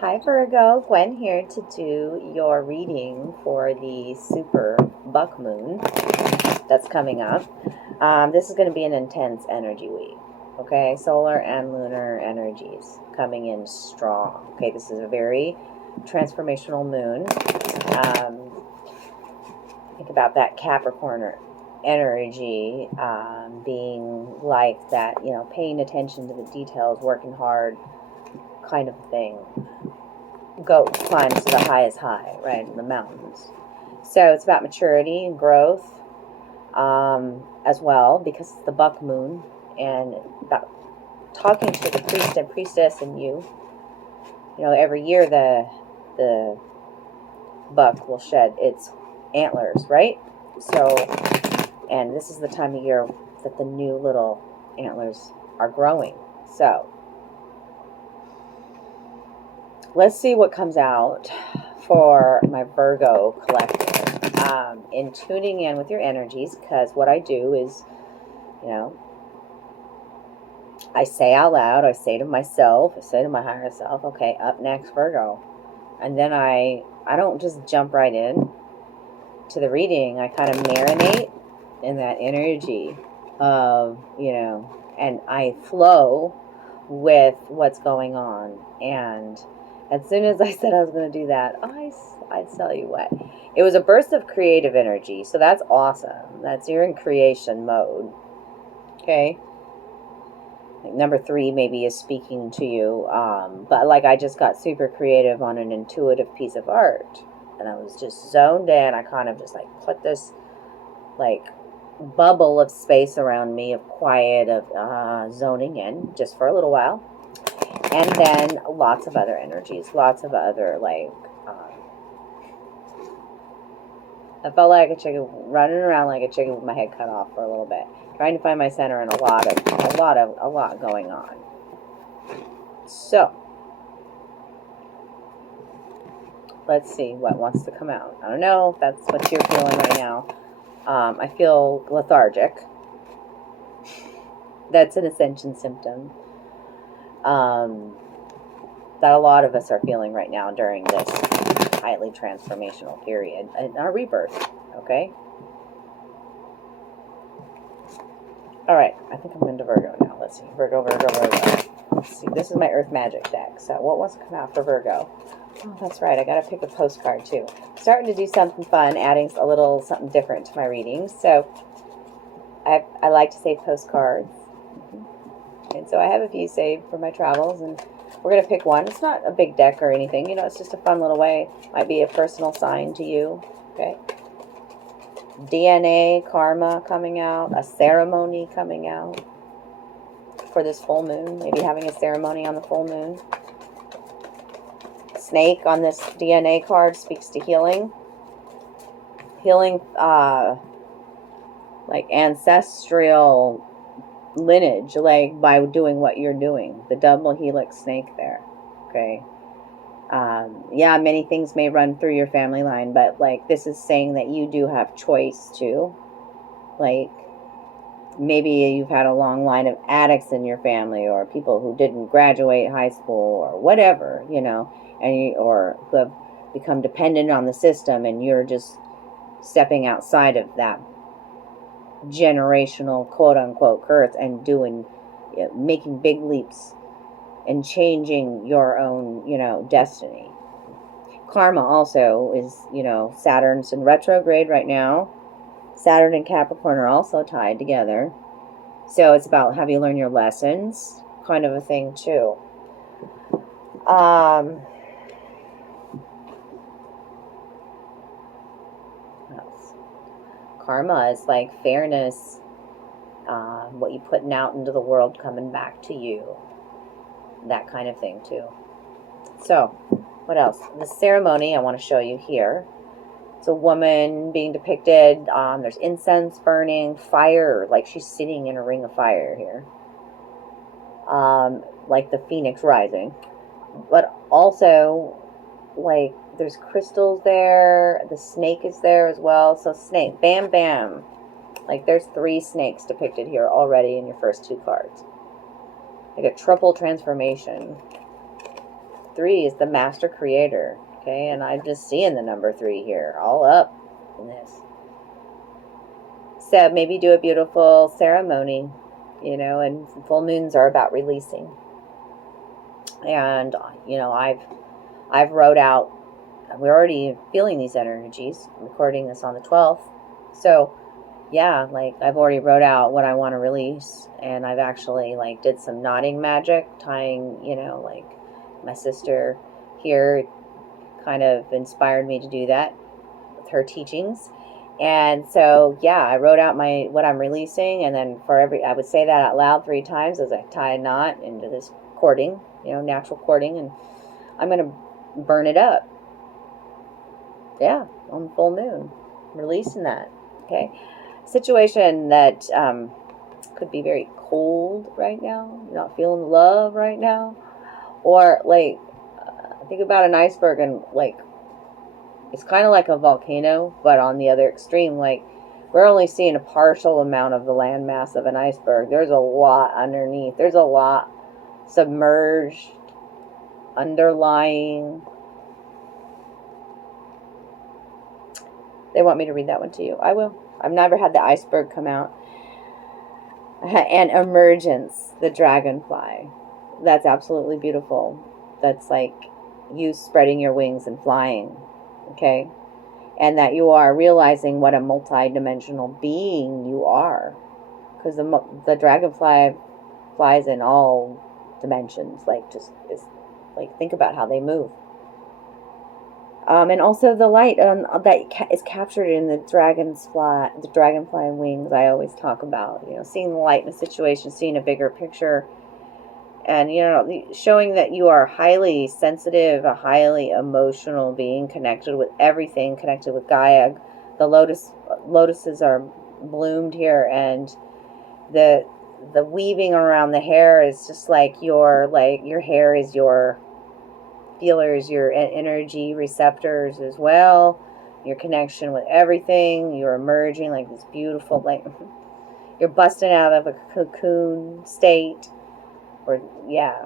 Hi Virgo, Gwen here to do your reading for the super buck moon that's coming up. This is going to be an intense energy week. Okay, solar and lunar energies coming in strong. Okay, this is a very transformational moon. Think about that Capricorn energy being like that, paying attention to the details, working hard kind of thing. Goat climbs to the highest high, right, in the mountains. So it's about maturity and growth as well, because it's the buck moon, and about talking to the priest and priestess and you. Every year the buck will shed its antlers, right? So, and this is the time of year that the new little antlers are growing. So, let's see what comes out for my Virgo collective in tuning in with your energies, because what I do is, I say out loud, I say to myself, I say to my higher self, okay, up next, Virgo. And then I don't just jump right in to the reading. I kind of marinate in that energy of, and I flow with what's going on. And as soon as I said I was going to do that, I'd tell you what. It was a burst of creative energy, so that's awesome. You're in creation mode. Okay? Like number 3 maybe is speaking to you, but like I just got super creative on an intuitive piece of art, and I was just zoned in. I kind of just like put this like bubble of space around me of quiet, of zoning in just for a little while. And then lots of other energies, lots of other I felt like a chicken, running around like a chicken with my head cut off for a little bit, trying to find my center, and a lot going on. So let's see what wants to come out. I don't know if that's what you're feeling right now. I feel lethargic. That's an ascension symptom that a lot of us are feeling right now during this highly transformational period in our rebirth. Okay? Alright, I think I'm into Virgo now. Let's see. Virgo. Let's see. This is my Earth Magic deck. So what wants to come out for Virgo? Oh, that's right. I got to pick a postcard too. I'm starting to do something fun, adding a little something different to my readings. So I like to save postcards. And so I have a few saved for my travels, and we're going to pick one. It's not a big deck or anything. It's just a fun little way. Might be a personal sign to you. Okay. DNA, karma coming out. A ceremony coming out for this full moon. Maybe having a ceremony on the full moon. Snake on this DNA card speaks to healing. Healing, like ancestral lineage, like by doing what you're doing. The double helix snake there. Okay. Yeah, many things may run through your family line, but like this is saying that you do have choice too. Like maybe you've had a long line of addicts in your family, or people who didn't graduate high school, or whatever, or who have become dependent on the system, and you're just stepping outside of that generational quote-unquote curse and making big leaps and changing your own destiny. Karma also is Saturn's in retrograde right now. Saturn and Capricorn are also tied together, so it's about have you learned your lessons kind of a thing too. Karma is like fairness, what you putting out into the world coming back to you, that kind of thing too. So what else? The ceremony I want to show you here. It's a woman being depicted. There's incense burning, fire, like she's sitting in a ring of fire here, like the phoenix rising, but also like there's crystals there. The snake is there as well. So snake, bam, bam. Like there's 3 snakes depicted here already in your first 2 cards. Like a triple transformation. 3 is the master creator. Okay, and I'm just seeing the number 3 here, all up in this. So maybe do a beautiful ceremony, you know, and full moons are about releasing. And, you know, I've wrote out, we're already feeling these energies, I'm recording this on the 12th. So, yeah, like, I've already wrote out what I want to release. And I've actually, like, did some knotting magic, tying, you know, like, my sister here kind of inspired me to do that with her teachings. And so, yeah, I wrote out what I'm releasing, and then I would say that out loud 3 times as I tie a knot into this cording, you know, natural cording, and I'm going to burn it up. Yeah, on full moon, releasing that. Okay, situation that could be very cold right now. You're not feeling love right now, or like think about an iceberg, and like it's kind of like a volcano, but on the other extreme. Like, we're only seeing a partial amount of the landmass of an iceberg. There's a lot underneath. There's a lot submerged, underlying. They want me to read that one to you. I will. I've never had the iceberg come out. And Emergence, the dragonfly. That's absolutely beautiful. That's like you spreading your wings and flying. Okay? And that you are realizing what a multi-dimensional being you are. Because the dragonfly flies in all dimensions. Like, just is like, think about how they move. And also the light that is captured in the dragonfly wings. I always talk about, you know, seeing the light in a situation, seeing a bigger picture, and, you know, showing that you are highly sensitive, a highly emotional being, connected with everything, connected with Gaia. The lotuses are bloomed here, and the weaving around the hair is just like your hair is your feelers, your energy receptors as well, your connection with everything. You're emerging like this beautiful, like you're busting out of a cocoon state, or yeah,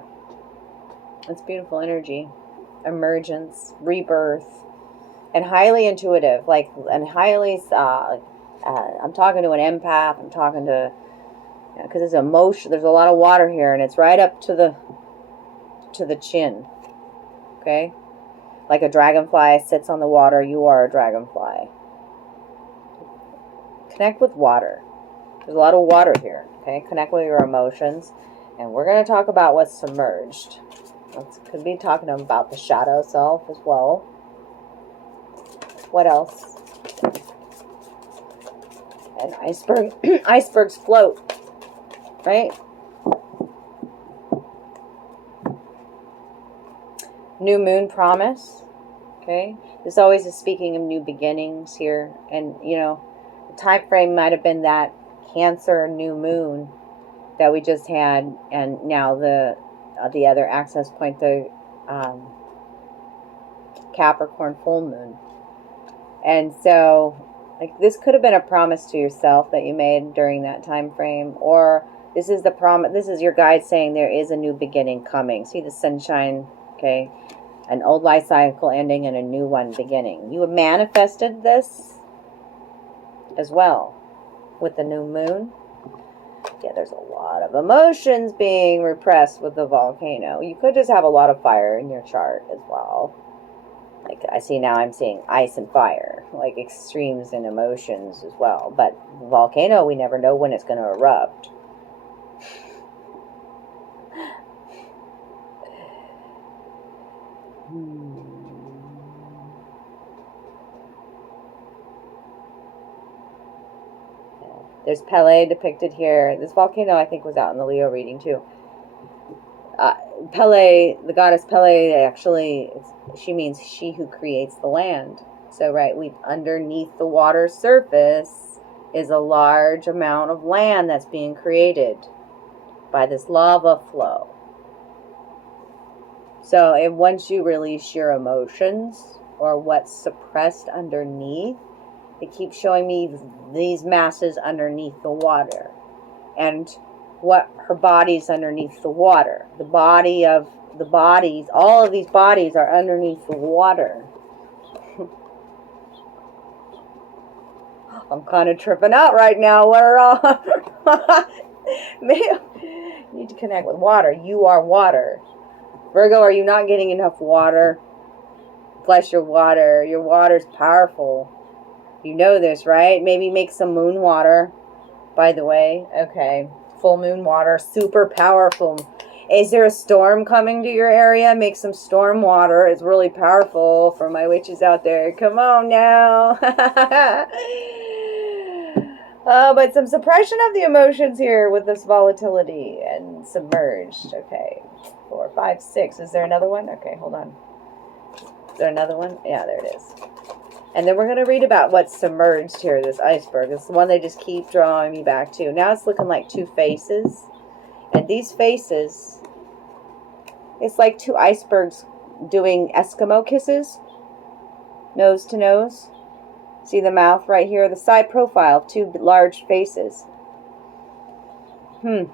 it's beautiful energy, emergence, rebirth, and highly intuitive, and highly. I'm talking to an empath. I'm talking to, because there's emotion. There's a lot of water here, and it's right up to the chin. Okay? Like a dragonfly sits on the water, you are a dragonfly. Connect with water. There's a lot of water here. Okay? Connect with your emotions. And we're going to talk about what's submerged. Could be talking about the shadow self as well. What else? And icebergs float. Right? New moon promise. Okay, this always is speaking of new beginnings here, and you know, the time frame might have been that Cancer new moon that we just had, and now the other access point, the Capricorn full moon. And so, like, this could have been a promise to yourself that you made during that time frame, or this is the promise. This is your guide saying there is a new beginning coming. See the sunshine. Okay, an old life cycle ending and a new one beginning. You have manifested this as well with the new moon. Yeah, there's a lot of emotions being repressed with the volcano. You could just have a lot of fire in your chart as well. Like, I'm seeing ice and fire, like extremes in emotions as well. But volcano, we never know when it's going to erupt. There's Pele depicted here. This volcano, I think, was out in the Leo reading too. Pele, the goddess Pele, actually, she means she who creates the land. So, right, underneath the water surface is a large amount of land that's being created by this lava flow. So, once you release your emotions or what's suppressed underneath, it keeps showing me these masses underneath the water. And what her body's underneath the water. The body of the bodies, all of these bodies are underneath the water. I'm kind of tripping out right now. What are all... Maybe you need to connect with water. You are water. Virgo, are you not getting enough water? Bless your water. Your water's powerful. You know this, right? Maybe make some moon water, by the way. Okay. Full moon water. Super powerful. Is there a storm coming to your area? Make some storm water. It's really powerful for my witches out there. Come on now. But some suppression of the emotions here with this volatility and submerged. Okay. 4, 5, 6. Is there another one? Okay, hold on. Is there another one? Yeah, there it is. And then we're going to read about what's submerged here, this iceberg. It's the one they just keep drawing me back to. Now it's looking like 2 faces. And these faces, it's like 2 icebergs doing Eskimo kisses. Nose to nose. See the mouth right here? The side profile of 2 large faces. And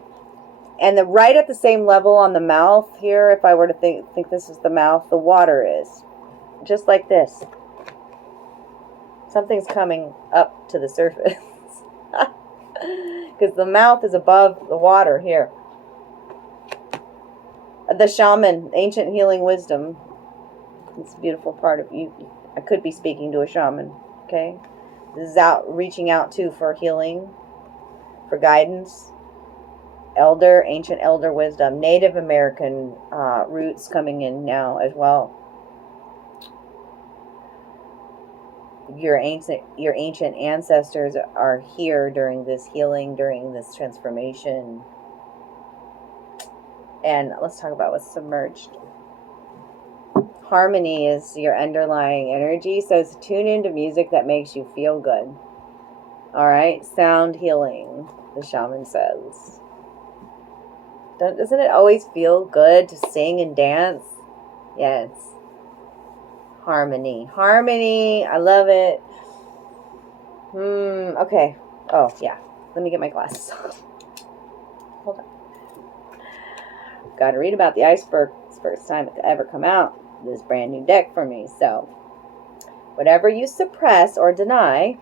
right at the same level on the mouth here, if I were to think this is the mouth, the water is. Just like this. Something's coming up to the surface. Because the mouth is above the water here. The shaman, ancient healing wisdom. It's a beautiful part of you. I could be speaking to a shaman. Okay? This is reaching out to for healing, for guidance. Elder, ancient elder wisdom. Native American roots coming in now as well. Your ancient ancestors are here during this healing, during this transformation. And let's talk about what's submerged. Harmony is your underlying energy, so tune into music that makes you feel good. Alright, sound healing, the shaman says. Doesn't it always feel good to sing and dance? Yes. Harmony. Harmony. I love it. Okay. Oh, yeah. Let me get my glasses on. Hold on. Got to read about the iceberg. It's the first time it's ever come out. This brand new deck for me. So, whatever you suppress or deny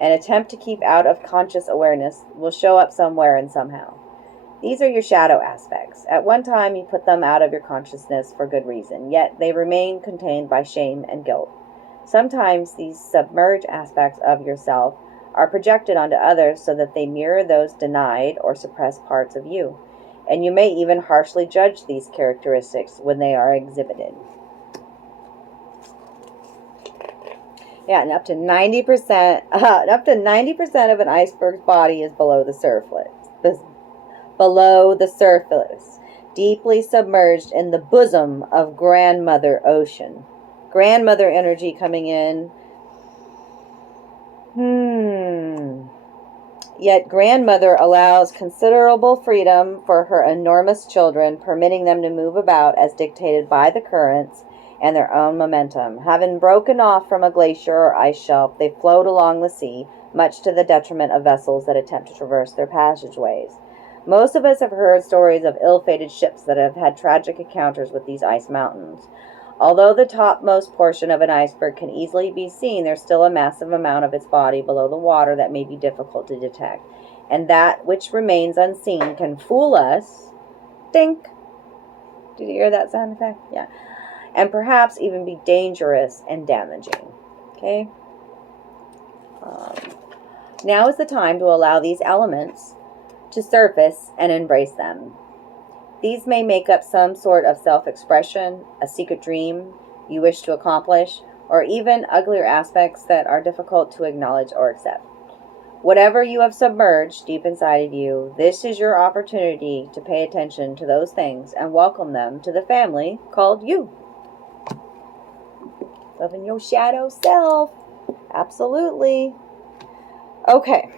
and attempt to keep out of conscious awareness will show up somewhere and somehow. These are your shadow aspects. At one time, you put them out of your consciousness for good reason, yet they remain contained by shame and guilt. Sometimes these submerged aspects of yourself are projected onto others so that they mirror those denied or suppressed parts of you, and you may even harshly judge these characteristics when they are exhibited. Yeah, and up to 90% of an iceberg's body is below the surface. Below the surface, deeply submerged in the bosom of grandmother ocean. Grandmother energy coming in. Yet grandmother allows considerable freedom for her enormous children, permitting them to move about as dictated by the currents and their own momentum. Having broken off from a glacier or ice shelf, they float along the sea, much to the detriment of vessels that attempt to traverse their passageways. Most of us have heard stories of ill-fated ships that have had tragic encounters with these ice mountains. Although the topmost portion of an iceberg can easily be seen, there's still a massive amount of its body below the water that may be difficult to detect. And that which remains unseen can fool us. Dink! Did you hear that sound effect? Yeah. And perhaps even be dangerous and damaging. Okay? Now is the time to allow these elements to surface and embrace them. These may make up some sort of self-expression, a secret dream you wish to accomplish, or even uglier aspects that are difficult to acknowledge or accept. Whatever you have submerged deep inside of you, this is your opportunity to pay attention to those things and welcome them to the family called you. Loving your shadow self. Absolutely. Okay.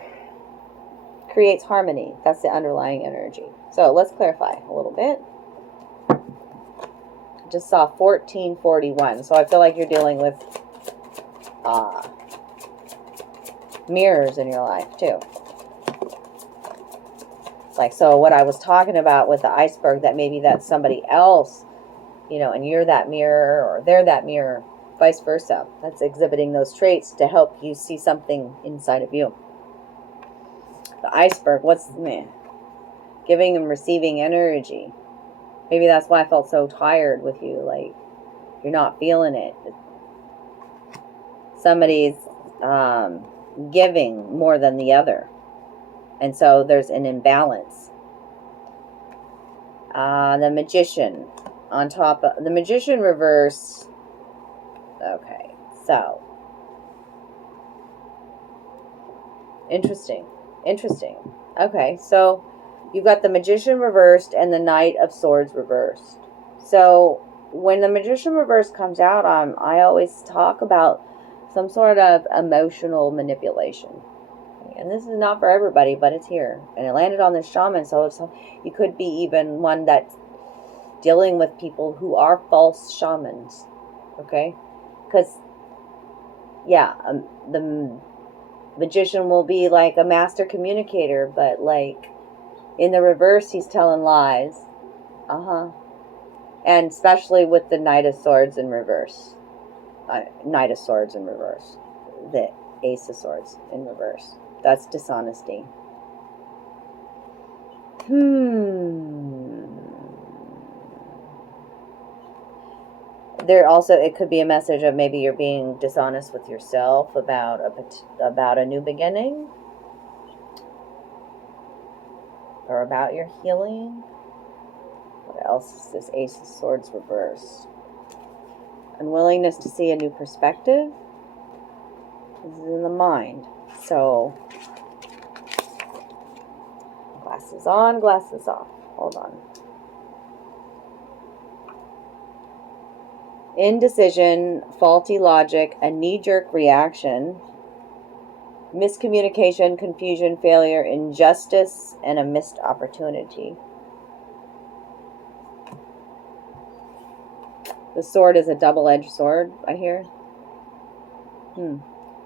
Creates harmony. That's the underlying energy. So let's clarify a little bit. Just saw 1441. So I feel like you're dealing with mirrors in your life too. Like, so what I was talking about with the iceberg, that maybe that's somebody else you know, and you're that mirror or they're that mirror, vice versa. That's exhibiting those traits to help you see something inside of you. The iceberg, what's giving and receiving energy. Maybe that's why I felt so tired with you. Like, you're not feeling it. Somebody's giving more than the other. And so there's an imbalance. The magician on top of the magician reverse. Okay, so interesting. Okay, so you've got the magician reversed and the knight of swords reversed. So when the magician reverse comes out, I always talk about some sort of emotional manipulation. And this is not for everybody, but it's here. And it landed on this shaman, so you could be even one that's dealing with people who are false shamans. Okay? Because, yeah, the magician will be like a master communicator, but like in the reverse, he's telling lies. And especially with the Knight of Swords in reverse. Knight of Swords in reverse. The Ace of Swords in reverse. That's dishonesty. There also, it could be a message of maybe you're being dishonest with yourself about a new beginning. Or about your healing. What else is this Ace of Swords reverse? Unwillingness to see a new perspective. This is in the mind. So, glasses on, glasses off. Hold on. Indecision, faulty logic, a knee-jerk reaction, miscommunication, confusion, failure, injustice, and a missed opportunity. The sword is a double-edged sword, I hear.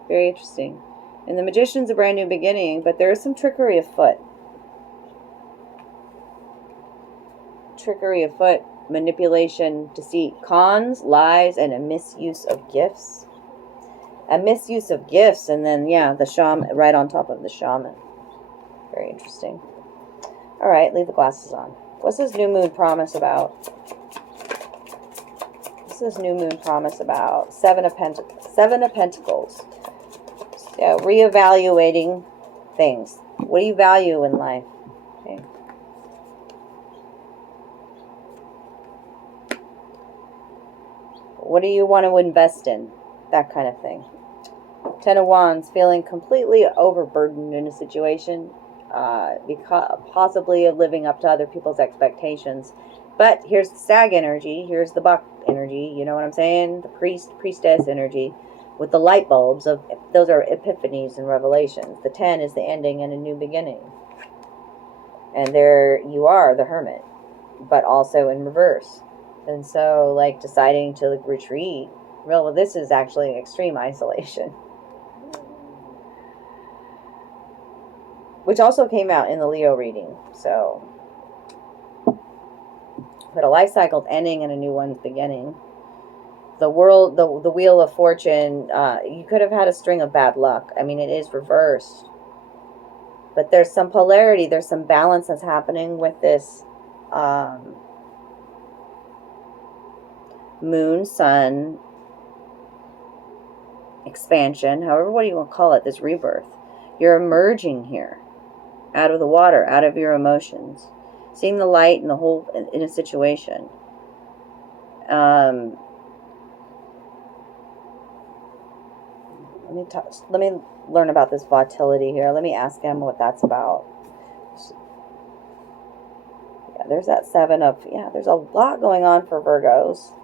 Very interesting. And the magician's a brand new beginning, but there is some trickery afoot. Manipulation, deceit, cons, lies, and a misuse of gifts. A misuse of gifts, and then, yeah, the shaman, right on top of the shaman. Very interesting. All right, leave the glasses on. What's this new moon promise about? What's this new moon promise about? Seven of Pentacles. So, reevaluating things. What do you value in life? Okay. What do you want to invest in? That kind of thing. Ten of Wands, feeling completely overburdened in a situation, because possibly of living up to other people's expectations. But here's the Sag energy, here's the Buck energy, you know what I'm saying? The priestess energy with the light bulbs. Those are epiphanies and revelations. The 10 is the ending and a new beginning. And there you are, the Hermit, but also in reverse. And so, like, deciding to retreat. Well, this is actually extreme isolation. Which also came out in the Leo reading. So, but a life cycle ending and a new one's beginning. The world, the wheel of fortune, you could have had a string of bad luck. I mean, it is reversed. But there's some polarity, there's some balance that's happening with this moon, sun, expansion, however, what do you want to call it, this rebirth. You're emerging here, out of the water, out of your emotions, seeing the light in the whole, in a situation. Let me learn about this volatility here. Let me ask him what that's about. Yeah, there's that seven of, yeah, there's a lot going on for Virgos.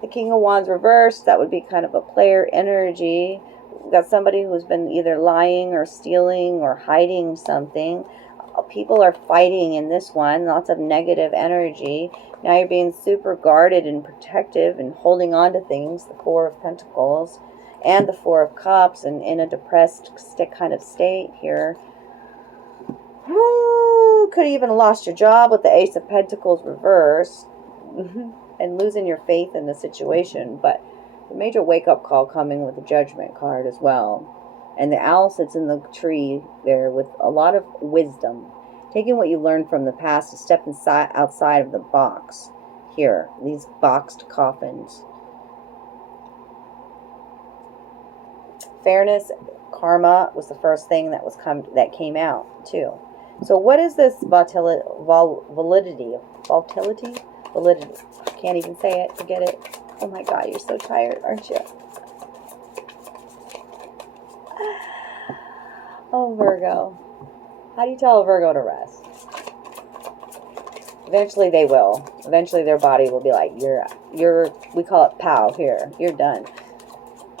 The King of Wands reversed, that would be kind of a player energy. We've got somebody who's been either lying or stealing or hiding something. People are fighting in this one, lots of negative energy. Now you're being super guarded and protective and holding on to things, the Four of Pentacles and the Four of Cups, and in a depressed kind of state here. Woo! You could even have lost your job with the Ace of Pentacles reversed and losing your faith in the situation. But a major wake-up call coming with the Judgment card as well. And the owl sits in the tree there with a lot of wisdom. Taking what you learned from the past to step outside of the box. Here, these boxed coffins. Fairness, karma was the first thing that came out too. So what is this validity? I can't even say it. Forget it. Oh my God, you're so tired, aren't you? Oh, Virgo. How do you tell a Virgo to rest? Eventually they will. Eventually their body will be like, we call it pow, here, you're done.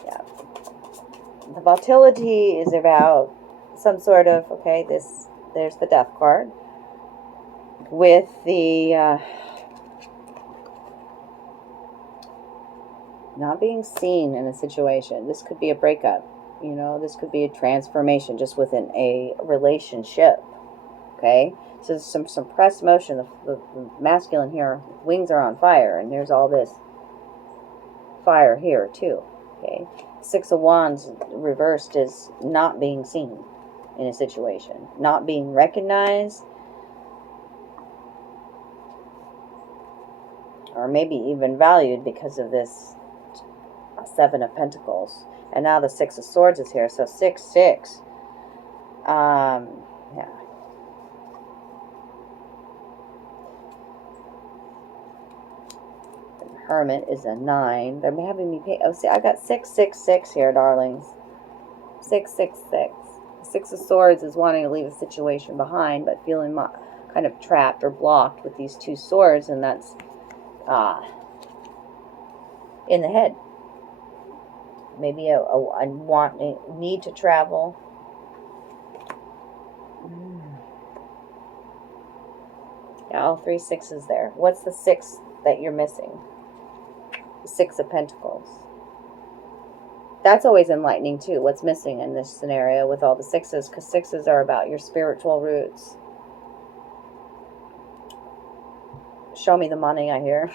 Yeah. The volatility is about some sort of, okay, there's the death card. With the not being seen in a situation. This could be a breakup. You know, this could be a transformation just within a relationship. Okay? So there's some suppressed emotion. The masculine here, wings are on fire, and there's all this fire here too. Okay? Six of Wands reversed is not being seen in a situation. Not being recognized. Or maybe even valued because of this Seven of Pentacles. And now the Six of Swords is here. So 6, 6. Yeah. The Hermit is a 9. They're having me pay. Oh, see, I got 6, 6, 6 here, darlings. 6, 6, 6. The Six of Swords is wanting to leave a situation behind, but feeling kind of trapped or blocked with these two swords, and that's in the head. Maybe a need to travel. Yeah, all 3 6s there. What's the 6 that you're missing? The 6 of Pentacles. That's always enlightening too. What's missing in this scenario with all the 6s? Because 6s are about your spiritual roots. Show me the money, I hear.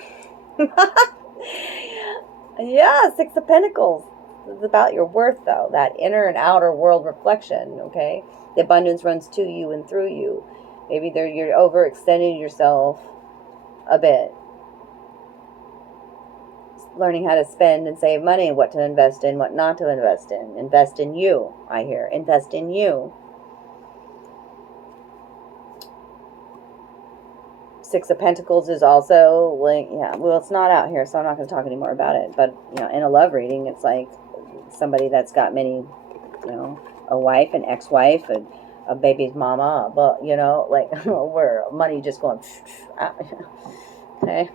Yeah, 6 of Pentacles. It's about your worth, though. That inner and outer world reflection, okay? The abundance runs to you and through you. Maybe you're overextending yourself a bit. Learning how to spend and save money and what to invest in, what not to invest in. Invest in you, I hear. Invest in you. 6 of Pentacles is also, like, yeah, well, it's not out here, so I'm not going to talk anymore about it. But, you know, in a love reading, it's like somebody that's got many, you know, a wife, an ex-wife, a baby's mama, but, you know, like, where money just going, okay.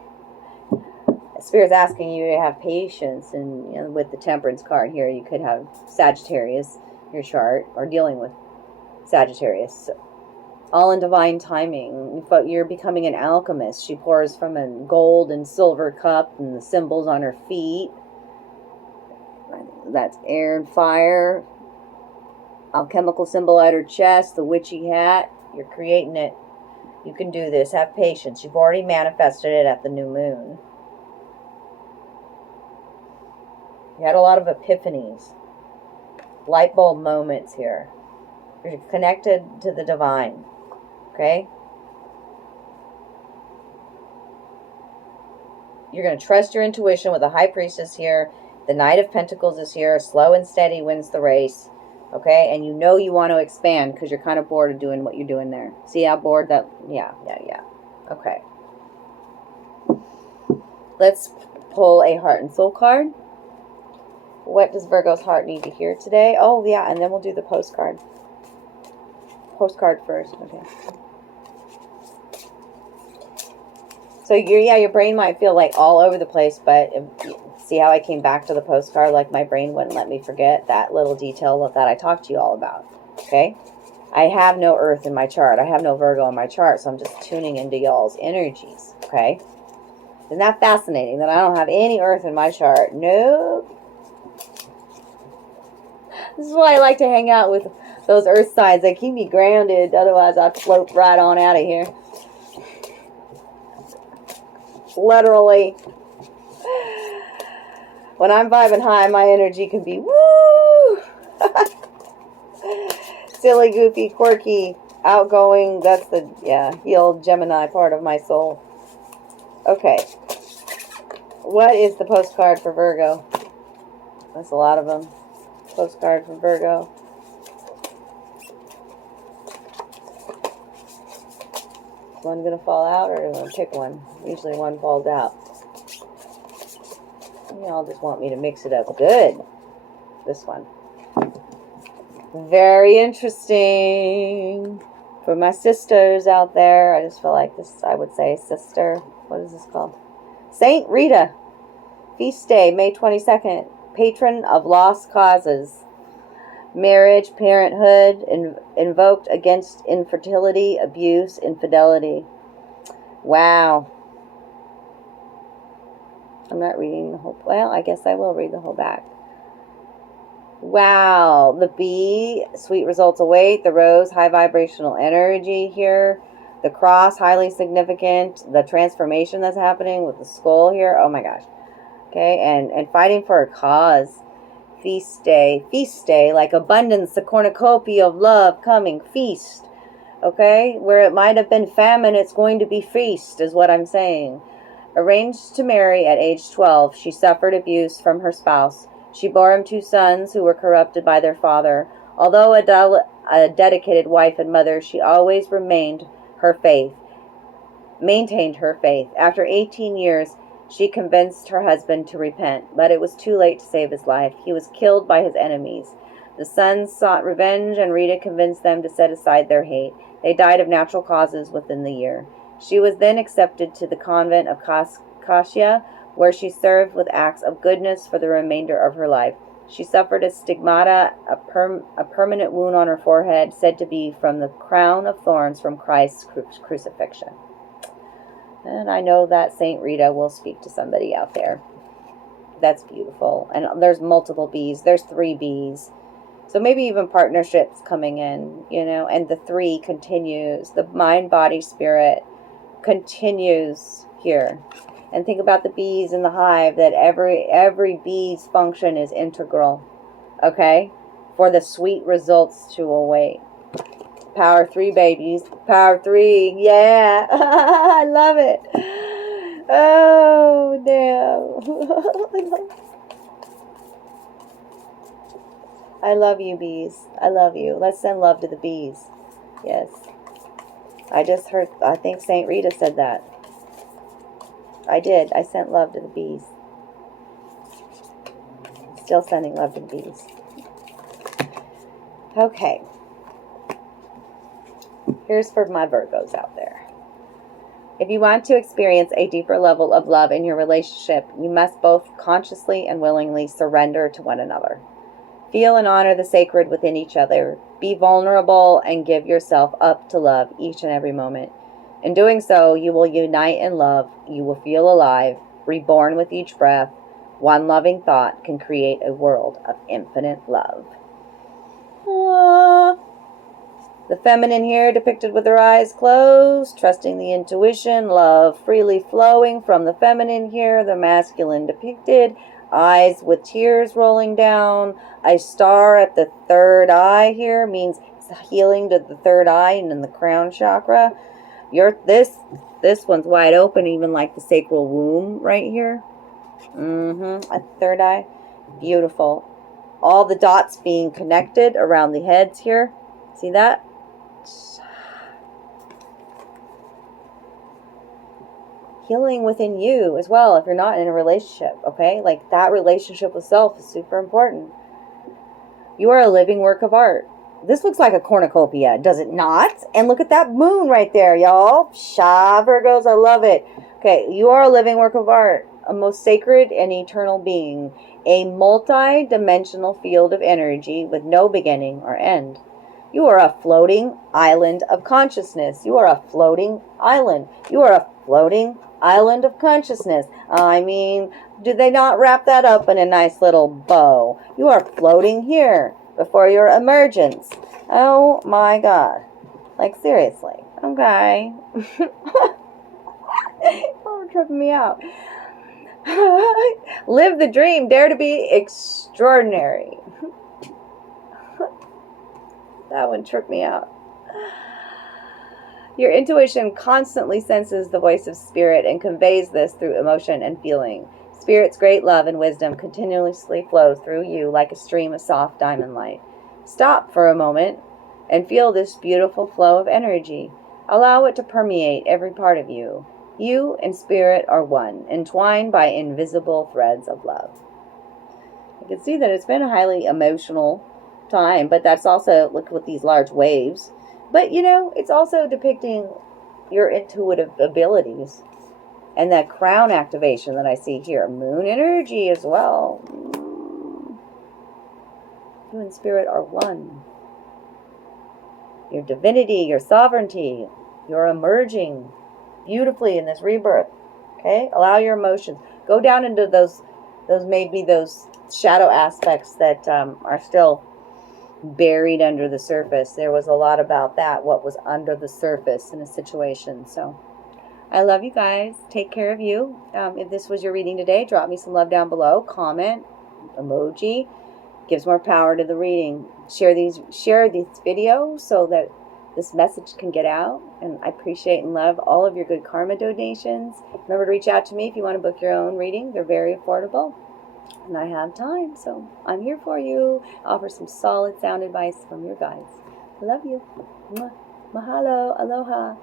Spirit's asking you to have patience, and, you know, with the Temperance card here, you could have Sagittarius, your chart, or dealing with Sagittarius. All in divine timing, but you're becoming an alchemist. She pours from a gold and silver cup, and the symbols on her feet. That's air and fire. Alchemical symbol at her chest, the witchy hat. You're creating it. You can do this. Have patience. You've already manifested it at the new moon. You had a lot of epiphanies. Light bulb moments here. You're connected to the divine. Okay? You're going to trust your intuition with the High Priestess here. The Knight of Pentacles is here. Slow and steady wins the race. Okay? And you know you want to expand because you're kind of bored of doing what you're doing there. See how bored that... Yeah. Okay. Let's pull a Heart and Soul card. What does Virgo's heart need to hear today? Oh, yeah, and then we'll do the postcard. Postcard first. Okay. So your brain might feel like all over the place, but see how I came back to the postcard, like my brain wouldn't let me forget that little detail that I talked to you all about. Okay? I have no Earth in my chart. I have no Virgo in my chart, so I'm just tuning into y'all's energies. Okay? Isn't that fascinating that I don't have any Earth in my chart? Nope. This is why I like to hang out with Those earth signs, they keep me grounded. Otherwise, I'd float right on out of here. Literally. When I'm vibing high, my energy can be woo! Silly, goofy, quirky, outgoing. That's the, healed Gemini part of my soul. Okay. What is the postcard for Virgo? That's a lot of them. Postcard for Virgo. Is one going to fall out, or do you want to pick one? Usually one falls out. Y'all just want me to mix it up. Good. This one. Very interesting. For my sisters out there, I just feel like this, I would say sister. What is this called? Saint Rita. Feast day, May 22nd. Patron of lost causes. Marriage, parenthood, invoked against infertility, abuse, infidelity. Wow. I'm not reading the whole, well, I guess I will read the whole back. Wow. The bee, sweet results await. The rose, high vibrational energy here. The cross, highly significant. The transformation that's happening with the skull here. Oh my gosh. Okay, and fighting for a cause. Feast day, like abundance, the cornucopia of love coming, feast. Okay, where it might have been famine, it's going to be feast, is what I'm saying. Arranged to marry at age 12, she suffered abuse from her spouse. She bore him 2 sons who were corrupted by their father. Although a dedicated wife and mother, she always maintained her faith. After 18 years, she convinced her husband to repent, but it was too late to save his life. He was killed by his enemies. The sons sought revenge, and Rita convinced them to set aside their hate. They died of natural causes within the year. She was then accepted to the convent of Kasia, where she served with acts of goodness for the remainder of her life. She suffered a stigmata, a permanent wound on her forehead, said to be from the crown of thorns from Christ's crucifixion. And I know that Saint Rita will speak to somebody out there. That's beautiful. And there's multiple bees. There's 3 bees. So maybe even partnerships coming in, you know, and the 3 continues. The mind, body, spirit continues here. And think about the bees in the hive, that every bee's function is integral, okay, for the sweet results to await. Power 3, babies. Power 3. Yeah. I love it. Oh, damn. I love you, bees. I love you. Let's send love to the bees. Yes. I just heard, I think Saint Rita said that. I did. I sent love to the bees. Still sending love to the bees. Okay. Here's for my Virgos out there. If you want to experience a deeper level of love in your relationship, you must both consciously and willingly surrender to one another. Feel and honor the sacred within each other. Be vulnerable and give yourself up to love each and every moment. In doing so, you will unite in love. You will feel alive, reborn with each breath. One loving thought can create a world of infinite love. Aww. The feminine here depicted with her eyes closed, trusting the intuition, love freely flowing from the feminine here. The masculine depicted, eyes with tears rolling down. A star at the 3rd eye here means healing to the 3rd eye and in the crown chakra. This one's wide open, even like the sacral womb right here. At the 3rd eye. Beautiful. All the dots being connected around the heads here. See that? Healing within you as well if you're not in a relationship, okay? Like that relationship with self is super important. You are a living work of art. This looks like a cornucopia, does it not? And look at that moon right there, y'all. Virgos, I love it. Okay, you are a living work of art, a most sacred and eternal being, a multi-dimensional field of energy with no beginning or end. You are a floating island of consciousness. You are a floating island. You are a floating island of consciousness. I mean, did they not wrap that up in a nice little bow? You are floating here. before your emergence. Oh my God. Like, seriously. Okay. Oh, tripping me out. Live the dream. Dare to be extraordinary. That one tripped me out. Your intuition constantly senses the voice of spirit and conveys this through emotion and feeling. Spirit's great love and wisdom continuously flows through you like a stream of soft diamond light. Stop for a moment and feel this beautiful flow of energy. Allow it to permeate every part of you. You and spirit are one, entwined by invisible threads of love. You can see that it's been a highly emotional time, but that's also, look with these large waves. But, you know, it's also depicting your intuitive abilities. And that crown activation that I see here. Moon energy as well. You and spirit are one. Your divinity, your sovereignty, you're emerging beautifully in this rebirth. Okay? Allow your emotions. Go down into those shadow aspects that are still buried under the surface. There was a lot about that, what was under the surface in a situation. So I love you guys. Take care of you. If this was your reading today, drop me some love down below. Comment, emoji. Gives more power to the reading. Share these videos so that this message can get out. And I appreciate and love all of your good karma donations. Remember to reach out to me if you want to book your own reading. They're very affordable. And I have time, so I'm here for you. Offer some solid sound advice from your guides. I love you. Mahalo. Aloha.